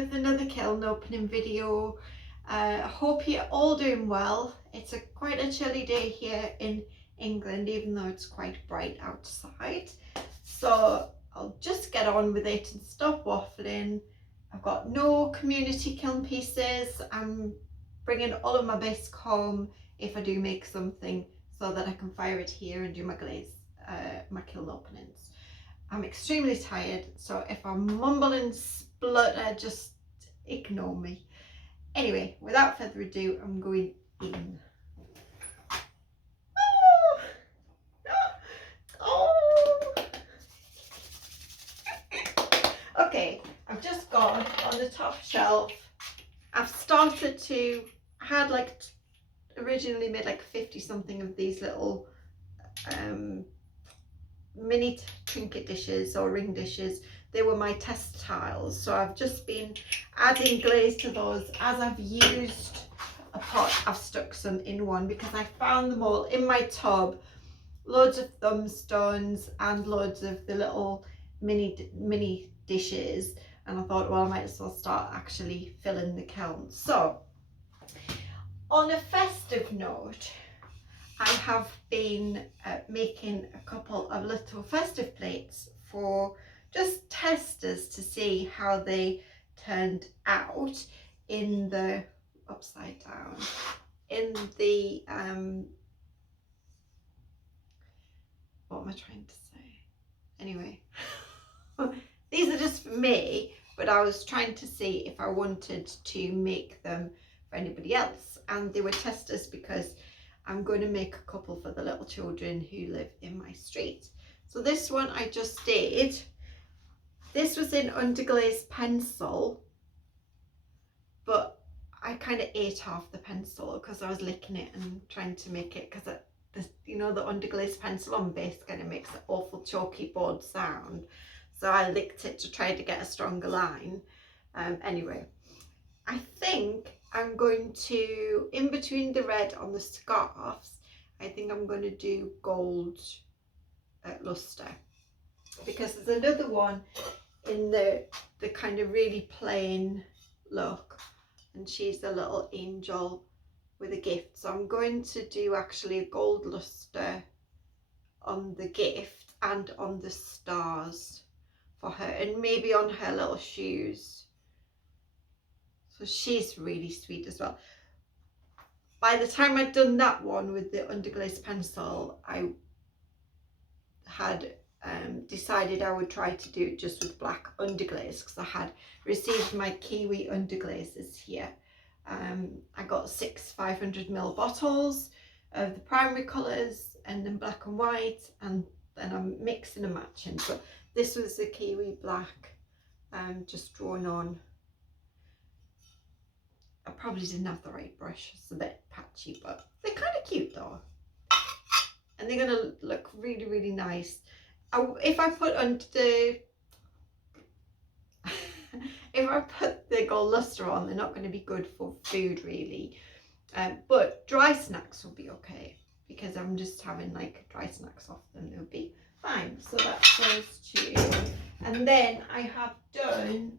with another kiln opening video. I hope you're all doing well. It's quite a chilly day here in England, even though it's quite bright outside. So I'll just get on with it and stop waffling. I've got no community kiln pieces. I'm bringing all of my bisque home if I do make something, so that I can fire it here and do my glaze, my kiln openings. I'm extremely tired, so if I mumble and splutter, just ignore me. Anyway, without further ado, I'm going in. Okay, I've just gone on the top shelf. I've started to, I had like originally made like 50 something of these little mini trinket dishes or ring dishes. They were my test tiles, so I've just been adding glaze to those. As I've used a pot, I've stuck some in one because I found them all in my tub. Loads of thumbstones and loads of the little mini dishes, and I thought, well, I might as well start actually filling the kiln. So on a festive note, I have been making a couple of little festive plates for just testers to see how they turned out in the upside down, in the what am I trying to say? Anyway, these are just for me, but I was trying to see if I wanted to make them for anybody else, and they were testers because I'm going to make a couple for the little children who live in my street. So this one I just did. This was in underglaze pencil, but I kind of ate half the pencil because I was licking it and trying to make it, because you know, the underglaze pencil on base kind of makes an awful chalky board sound. So I licked it to try to get a stronger line. Anyway, I think I'm going to, in between the red on the scarves, I think I'm going to do gold luster, because there's another one in the kind of really plain look, and she's a little angel with a gift. So I'm going to do actually a gold luster on the gift and on the stars for her, and maybe on her little shoes. So she's really sweet as well. By the time I'd done that one with the underglaze pencil, I had decided I would try to do it just with black underglaze, because I had received my kiwi underglazes here. I got 6 500ml bottles of the primary colours, and then black and white, and then I'm mixing and matching. But this was the kiwi black, just drawn on. I probably didn't have the right brush, it's a bit patchy, but they're kind of cute though, and they're going to look really, really nice. If I put under the if I put the gold luster on, they're not going to be good for food really, but dry snacks will be okay, because I'm just having like dry snacks off them. They'll be fine. So that's those two, and then I have done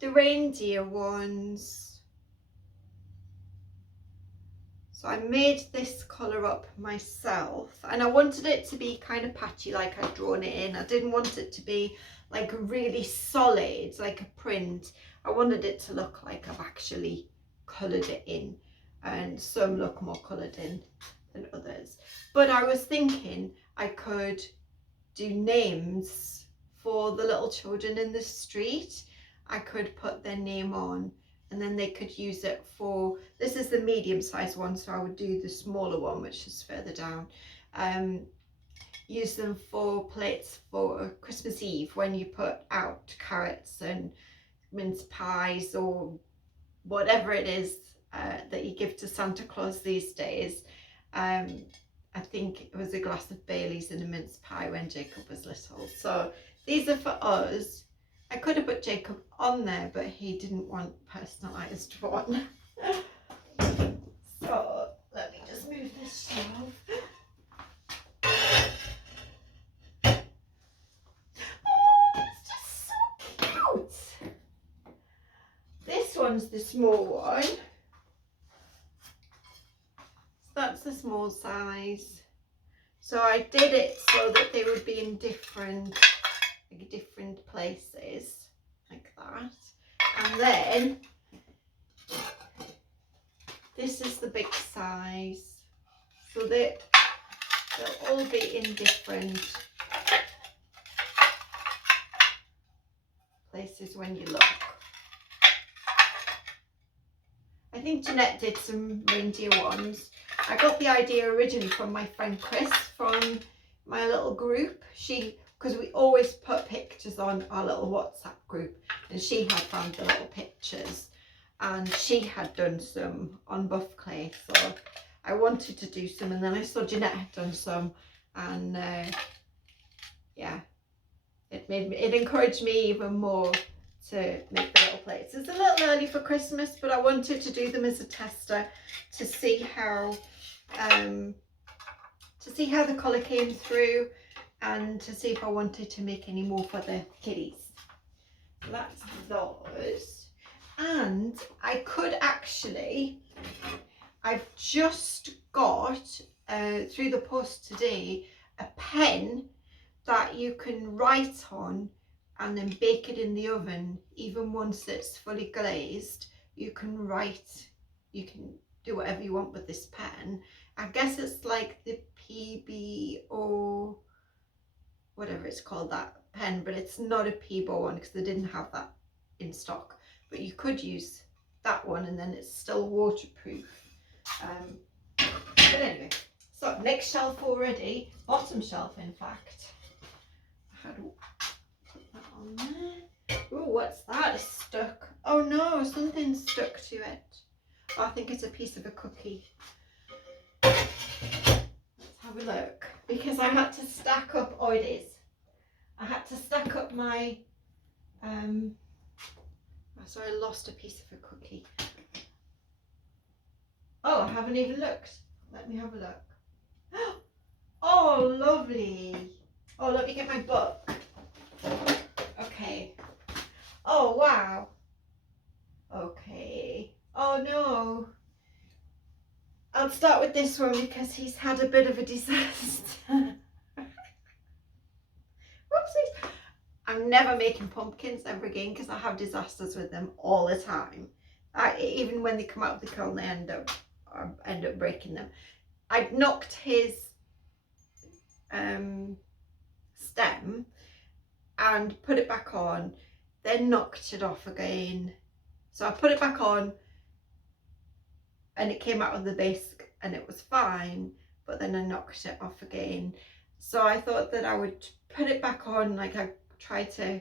the reindeer ones. So I made this colour up myself, and I wanted it to be kind of patchy like I'd drawn it in. I didn't want it to be like really solid like a print. I wanted it to look like I've actually coloured it in, and some look more coloured in than others. But I was thinking I could do names for the little children in the street. I could put their name on, and then they could use it for, this is the medium sized one, so I would do the smaller one, which is further down. Use them for plates for Christmas Eve, when you put out carrots and mince pies or whatever it is that you give to Santa Claus these days. I think it was a glass of Bailey's and a mince pie when Jacob was little. So these are for us. I could have put Jacob on there, but he didn't want personalised one. So let me just move this shelf. Oh, it's just so cute. one's the small one. So that's the small size. So I did it so that they would be in different places, like that. And then this is the big size. So they'll all be in different places when you look. I think Jeanette did some reindeer ones. I got the idea originally from my friend Chris from my little group. Because we always put pictures on our little WhatsApp group, and she had found the little pictures, and she had done some on buff clay, so I wanted to do some, and then I saw Jeanette had done some, and yeah, it encouraged me even more to make the little plates. It's a little early for Christmas, but I wanted to do them as a tester to see how the colour came through, and to see if I wanted to make any more for the kiddies. So that's those. And I could actually, I've just got through the post today a pen that you can write on and then bake it in the oven. Even once it's fully glazed, you can write, you can do whatever you want with this pen. I guess it's like the PBO, whatever it's called, that pen, but it's not a PBO one because they didn't have that in stock. But you could use that one, and then it's still waterproof. But anyway, so next shelf already, bottom shelf in fact. How do I put that on there? Oh, what's that? It's stuck. Oh no, something's stuck to it. Oh, I think it's a piece of a cookie. Let's have a look, because I had to stack up, oh it is. I had to stack up my, so I lost a piece of a cookie. Oh, I haven't even looked. Let me have a look. Oh, lovely. Oh, let me get my book. Okay. Oh, wow. Okay. Oh, no. I'll start with this one because he's had a bit of a disaster. Whoopsies. I'm never making pumpkins ever again because I have disasters with them all the time. Even when they come out of the kiln, they end up breaking them. I knocked his stem and put it back on, then knocked it off again. So I put it back on and it came out of the base and it was fine, but then I knocked it off again. So I thought that I would put it back on, like I tried to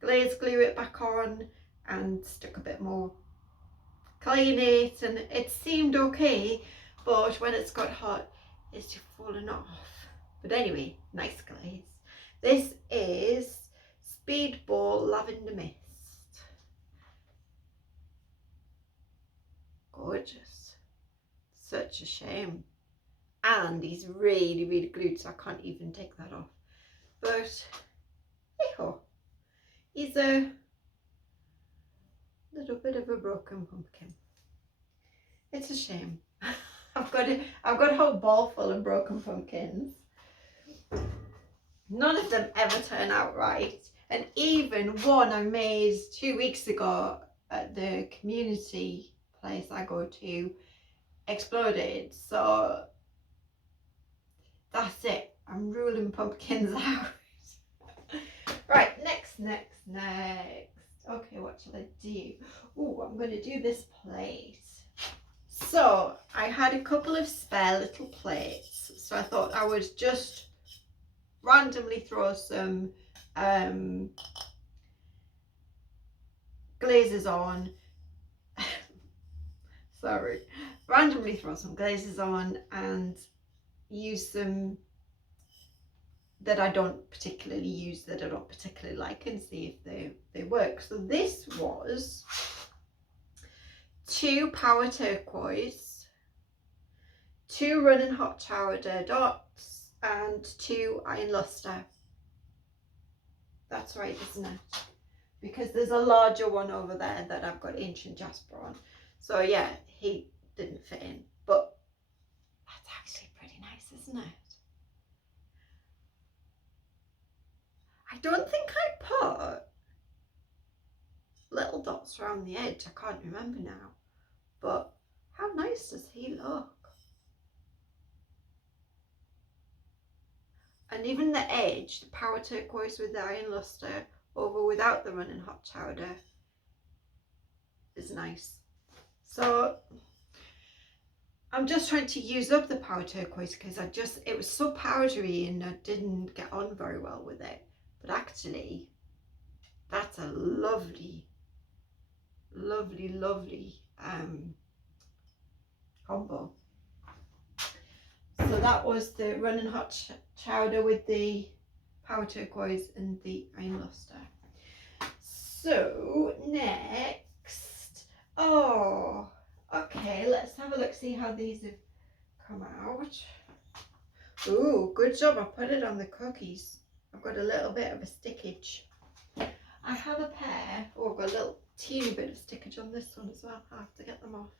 glaze glue it back on and stuck a bit more clay in it, and it seemed okay, but when it's got hot it's just fallen off. But anyway, nice glaze. This is Speedball Lavender Mist. Gorgeous. Such a shame. And he's really, really glued, so I can't even take that off. But, hey-ho. He's a little bit of a broken pumpkin. It's a shame. I've got a whole ball full of broken pumpkins. None of them ever turn out right. And even one I made 2 weeks ago at the community place I go to exploded. So that's it. I'm ruling pumpkins out. Right, next. Okay, what shall I do? Oh, I'm going to do this plate. So I had a couple of spare little plates, so I thought I would just randomly throw some glazes on. Sorry, randomly throw some glazes on and use some that I don't particularly use, that I don't particularly like, and see if they work. So this was 2 Power Turquoise, 2 Running Hot Chowder dots, and 2 Iron Luster. That's right, isn't it? because there's a larger one over there that I've got ancient jasper on. So yeah, he didn't fit in, but that's actually pretty nice, isn't it? I don't think I put little dots around the edge. I can't remember now, but how nice does he look? And even the edge, the power turquoise with the iron luster over without the running hot chowder is nice. So I'm just trying to use up the power turquoise because it was so powdery and I didn't get on very well with it. But actually, that's a lovely, lovely, lovely combo. So that was the running hot chowder with the power turquoise and the iron luster. So next, oh, okay, let's have a look, see how these have come out. Ooh, good job, I put it on the cookies. I've got a little bit of a stickage. I have a pair, oh, I've got a little teeny bit of stickage on this one as well. I have to get them off.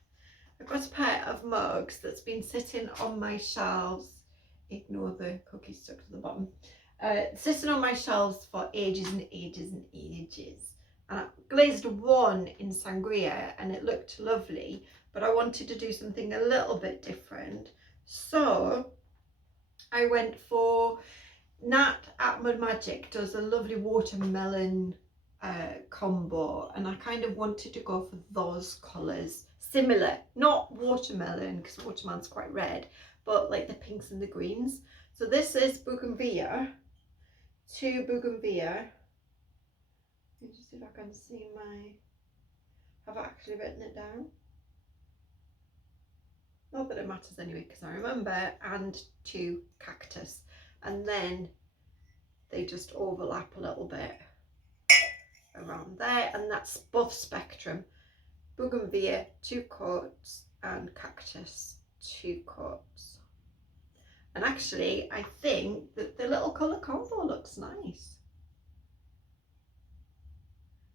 I've got a pair of mugs that's been sitting on my shelves. Ignore the cookies stuck to the bottom. Sitting on my shelves for ages and ages and ages. And I glazed one in sangria and it looked lovely, but I wanted to do something a little bit different. So I went for Nat at Mud Magic does a lovely watermelon combo, and I kind of wanted to go for those colours. Similar, not watermelon because watermelon's quite red, but like the pinks and the greens. So this is bougainvillea, 2 bougainvillea. Let me just see if I can see have I actually written it down? Not that it matters anyway because I remember, and 2 cactus, and then they just overlap a little bit around there, and that's both spectrum. Bougainvillea 2 coats and cactus 2 coats. And actually I think that the little colour combo looks nice.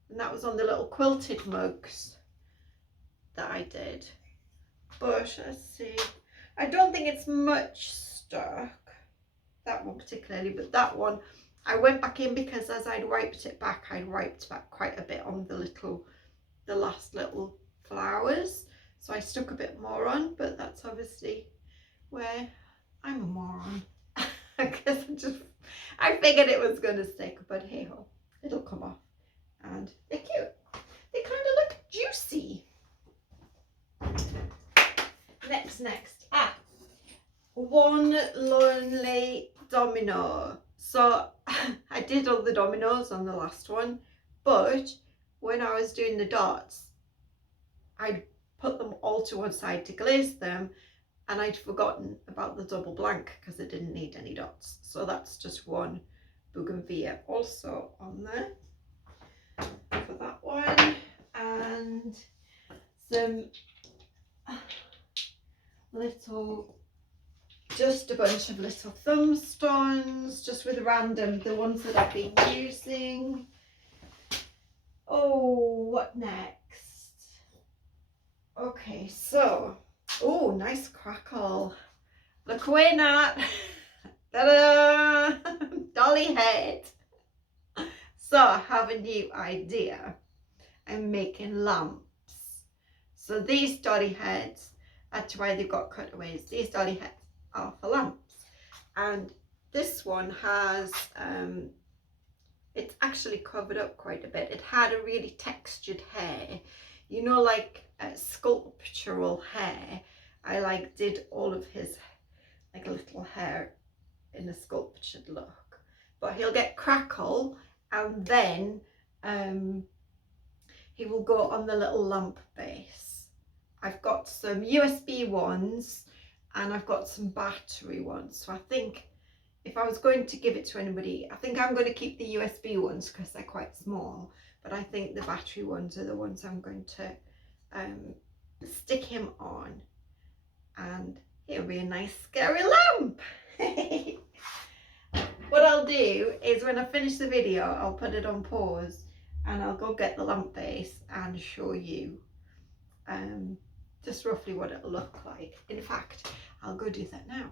And that was on the little quilted mugs that I did. But let's see, I don't think it's much stuck, that one particularly, but that one I went back in because as I'd wiped it back, I'd wiped back quite a bit on the last little flowers, so I stuck a bit more on, but that's obviously where I'm a moron. Because I figured it was going to stick, but hey ho, it'll come off. And they're cute. They kind of look juicy. Next. One lonely domino. So I did all the dominoes on the last one, but when I was doing the dots, I'd put them all to one side to glaze them, and I'd forgotten about the double blank because it didn't need any dots. So that's just one bougainvillea also on there for that one, and some little, just a bunch of little thumb stones, just with random, the ones that I've been using. Oh, what next? Okay, so, oh, nice crackle. Look away, Nat. Ta-da! Dolly head. So I have a new idea. I'm making lamps. So these dolly heads, that's why they've got cutaways. These dolly heads are for lamps. And this one has, it's actually covered up quite a bit. It had a really textured hair, you know, like sculptural hair. I did all of his like a little hair in a sculptured look, but he'll get crackle, and then he will go on the little lamp base. I've got some USB ones and I've got some battery ones, so I think if I was going to give it to anybody, I think I'm going to keep the USB ones because they're quite small, but I think the battery ones are the ones I'm going to stick him on, and it'll be a nice scary lamp. What I'll do is when I finish the video, I'll put it on pause and I'll go get the lamp vase and show you just roughly what it'll look like. In fact, I'll go do that now.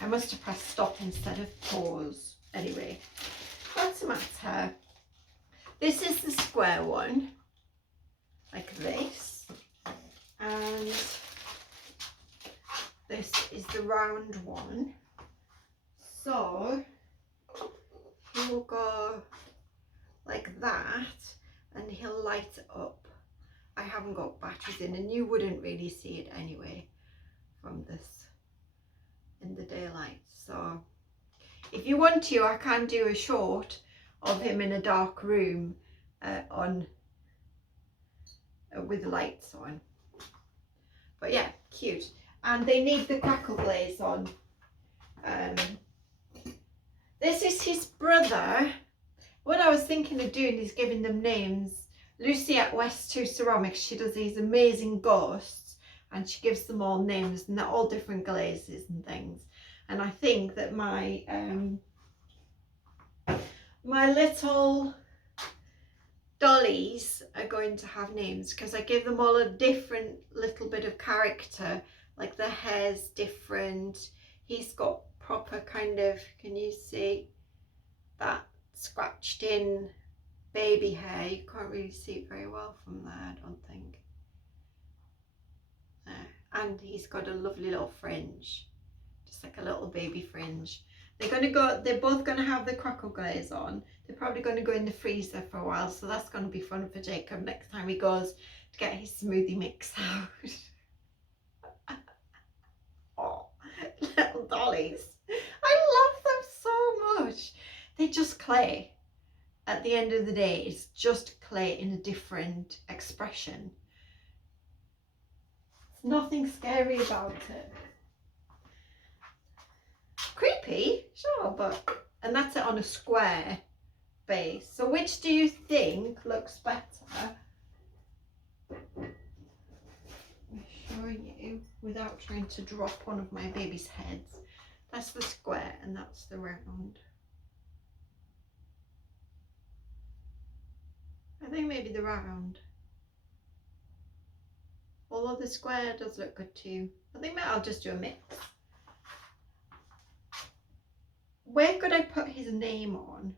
I must have pressed stop instead of pause. Anyway, what's the matter? This is the square one, like this, and this is the round one. So he'll go like that and he'll light it up. I haven't got batteries in, and you wouldn't really see it anyway from this in the daylight. So if you want to, I can do a short of him in a dark room with lights on. But yeah, cute. And they need the crackle glaze on. This is his brother. What I was thinking of doing is giving them names. Lucy at West 2 Ceramics, she does these amazing ghosts and she gives them all names, and they're all different glazes and things. And I think that my little dollies are going to have names, because I give them all a different little bit of character. Like the hair's different. He's got proper kind of, can you see that scratched in baby hair? You can't really see it very well from there, I don't think. And he's got a lovely little fringe, just like a little baby fringe. They're both going to have the crackle glaze on. They're probably going to go in the freezer for a while, so that's going to be fun for Jacob next time he goes to get his smoothie mix out. Oh, little dollies. I love them so much. They're just clay. At the end of the day, it's just clay in a different expression. There's nothing scary about it. Creepy, sure, but, and that's it on a square base. So which do you think looks better? Let me show you without trying to drop one of my baby's heads. That's the square and that's the round. I think maybe the round. Although the square does look good too. I think maybe I'll just do a mix. Where could I put his name on?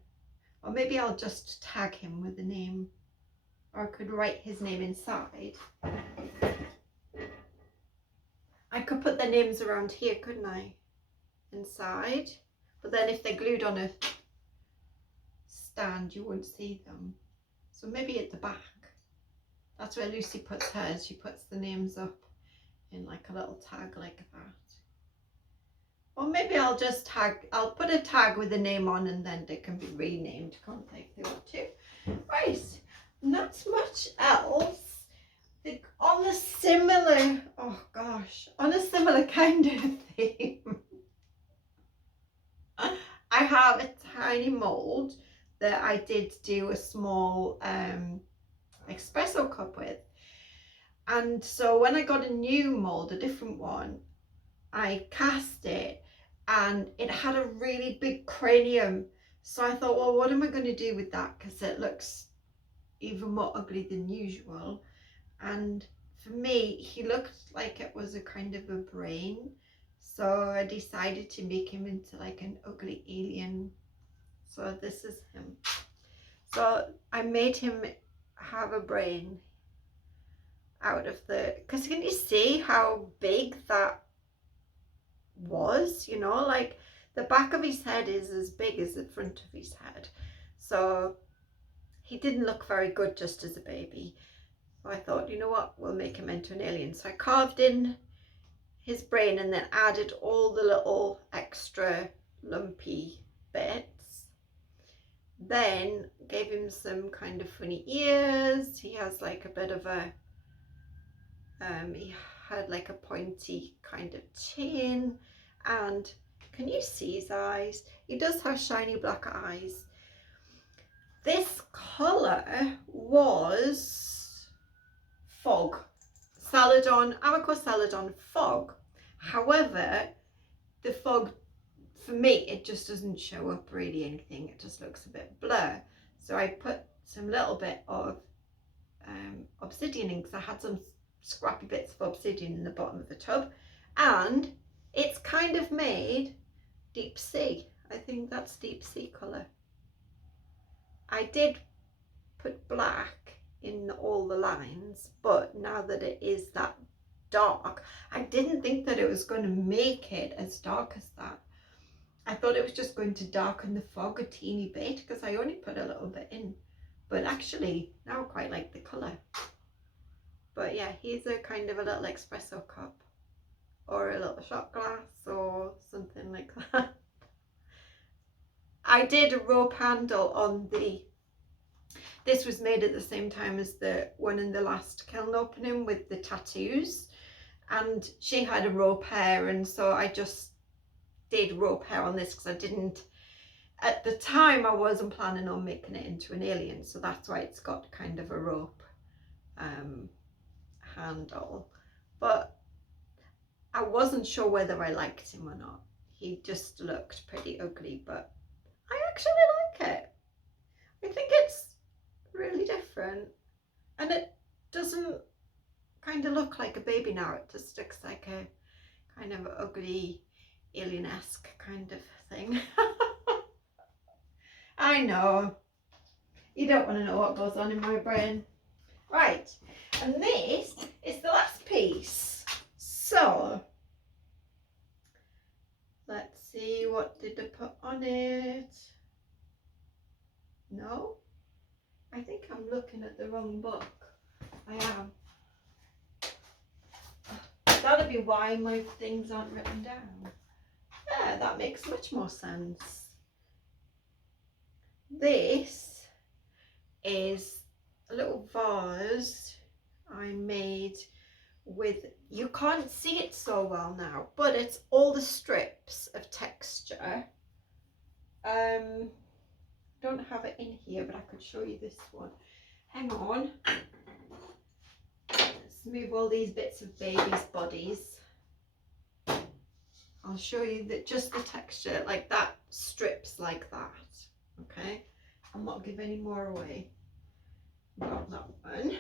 Or maybe I'll just tag him with the name. Or I could write his name inside. I could put their names around here, couldn't I? Inside. But then if they're glued on a stand, you wouldn't see them. So maybe at the back. That's where Lucy puts hers. She puts the names up in like a little tag like that. Or maybe I'll just tag, I'll put a tag with the name on and then they can be renamed, can't they, if they want to. Right, not much else. On a similar, oh gosh, on a similar kind of theme, I have a tiny mould that I did do a small espresso cup with. And so when I got a new mould, a different one, I cast it and it had a really big cranium. So I thought, well, what am I going to do with that? Because it looks even more ugly than usual. And for me, he looked like it was a kind of a brain. So I decided to make him into like an ugly alien. So this is him. So I made him have a brain out of the, because can you see how big that was? You know, like the back of his head is as big as the front of his head. So he didn't look very good just as a baby. So I thought, you know what, we'll make him into an alien. So I carved in his brain and then added all the little extra lumpy bits. Then gave him some kind of funny ears. He has like a bit of a he had like a pointy kind of chin, and can you see his eyes? He does have shiny black eyes. This colour was fog, Celadon, Amico Celadon fog. However, the fog for me, it just doesn't show up really anything. It just looks a bit blur. So I put some little bit of obsidian in, because I had some scrappy bits of obsidian in the bottom of the tub, and it's kind of made deep sea. I think that's deep sea colour. I did put black in all the lines, but now that it is that dark, I didn't think that it was going to make it as dark as that. I thought it was just going to darken the fog a teeny bit because I only put a little bit in, but actually now I quite like the colour. But yeah, here's a kind of a little espresso cup or a little shot glass or something like that. I did a rope handle on this was made at the same time as the one in the last kiln opening with the tattoos, and she had a rope hair, and so I just did rope hair on this because I didn't, at the time I wasn't planning on making it into an alien, so that's why it's got kind of a rope handle. But I wasn't sure whether I liked him or not. He just looked pretty ugly, but I actually like it. I think it's really different, and it doesn't kind of look like a baby now. It just looks like a kind of ugly alien-esque kind of thing. I know, you don't want to know what goes on in my brain. Right, and this is the last piece. So let's see, what did I put on it? No, I think I'm looking at the wrong book. I am. That'll be why my things aren't written down. Yeah, that makes much more sense. This is a little vase I made with, you can't see it so well now, but it's all the strips of texture. Don't have it in here, but I could show you this one. Hang on. Let's move all these bits of babies' bodies. I'll show you that just the texture, like that, strips like that. Okay, I'll not give any more away. Got that one.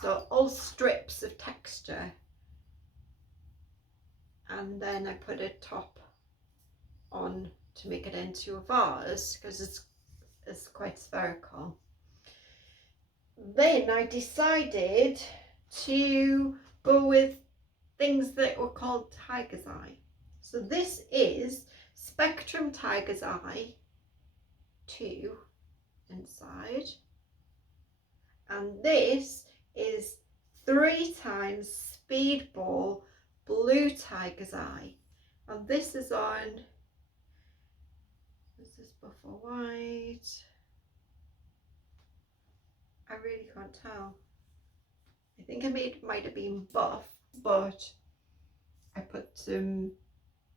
So all strips of texture, and then I put a top on to make it into a vase because it's quite spherical. Then I decided to go with things that were called tiger's eye. So this is Spectrum Tiger's Eye 2 inside, and this is 3 times Speedball Blue Tiger's Eye, and this is on, is this buff or white? I really can't tell. I think it might have been buff, but I put some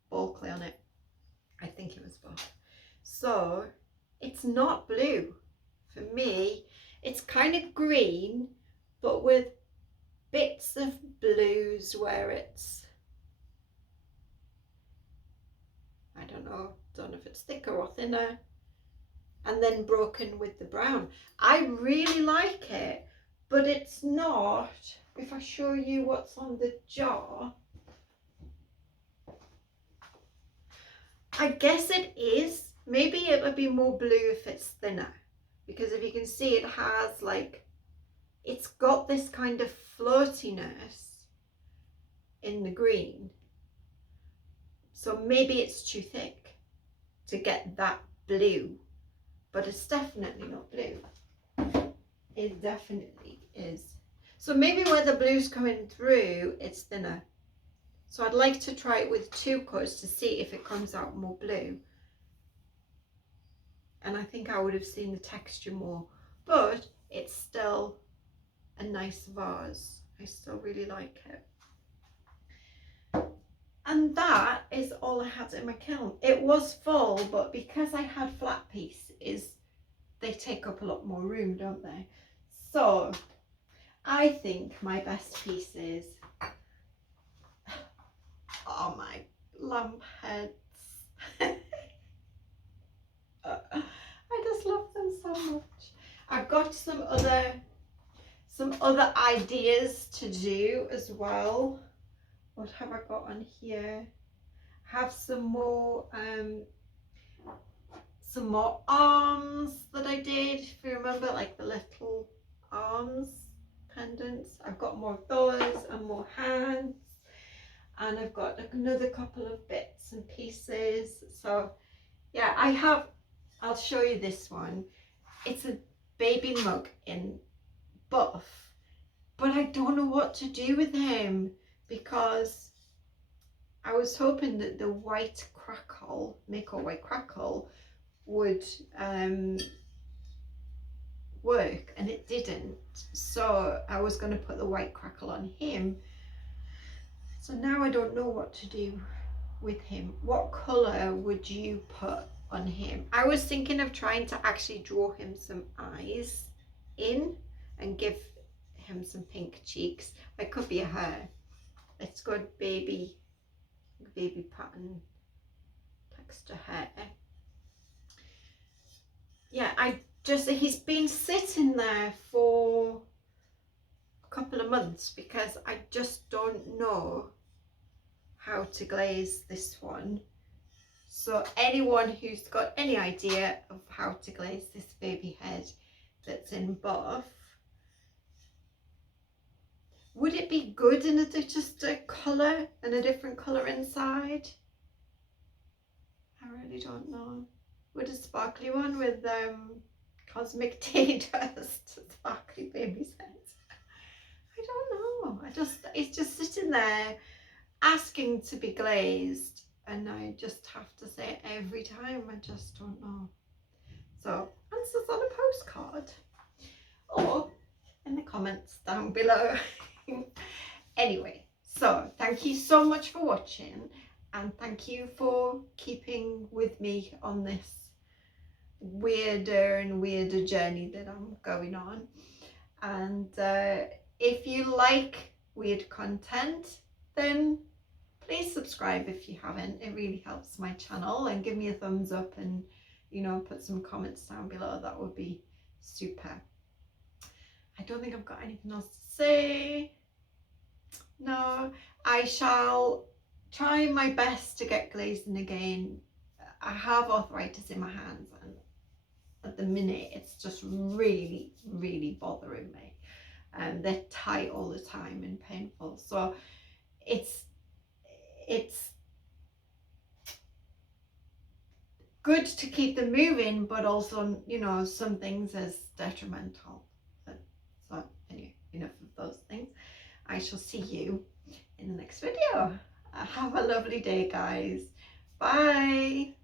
ball clay on it. I think it was buff. So it's not blue. For me, it's kind of green, but with bits of blues where it's, I don't know if it's thicker or thinner, and then broken with the brown. I really like it, but it's not, if I show you what's on the jar, I guess it is, maybe it would be more blue if it's thinner, because if you can see, it has like, it's got this kind of floatiness in the green, so maybe it's too thick to get that blue, but it's definitely not blue. It definitely is. So maybe where the blue's coming through, it's thinner. So I'd like to try it with 2 coats to see if it comes out more blue. And I think I would have seen the texture more, but it's still a nice vase. I still really like it. And that is all I had in my kiln. It was full, but because I had flat pieces, they take up a lot more room, don't they? So I think my best pieces are my lamp heads. some other ideas to do as well. What have I got on here? I have some more arms that I did, if you remember, like the little arms pendants. I've got more of those and more hands, and I've got another couple of bits and pieces. So yeah, I'll show you this one. It's a baby mug in buff, but I don't know what to do with him, because I was hoping that the white crackle, Mako white crackle, would work, and it didn't. So I was going to put the white crackle on him. So now I don't know what to do with him. What colour would you put on him? I was thinking of trying to actually draw him some eyes in and give him some pink cheeks. It could be a hair. It's good baby pattern texture hair. Yeah, he's been sitting there for a couple of months because I just don't know how to glaze this one. So anyone who's got any idea of how to glaze this baby head that's in buff, would it be good in just a colour and a different colour inside? I really don't know. Would a sparkly one with cosmic tea dust, sparkly baby's head? I don't know. It's just sitting there asking to be glazed, and I just have to say it every time. I just don't know. So answers on a postcard or in the comments down below. Anyway, so thank you so much for watching, and thank you for keeping with me on this weirder and weirder journey that I'm going on. And if you like weird content, then please subscribe if you haven't. It really helps my channel, and give me a thumbs up, and put some comments down below. That would be super. I don't think I've got anything else to say. No, I shall try my best to get glazing again. I have arthritis in my hands, and at the minute it's just really bothering me, and they're tight all the time and painful. So it's good to keep them moving, but also some things as detrimental. So anyway, enough of those things. I shall see you in the next video. Have a lovely day, guys. Bye.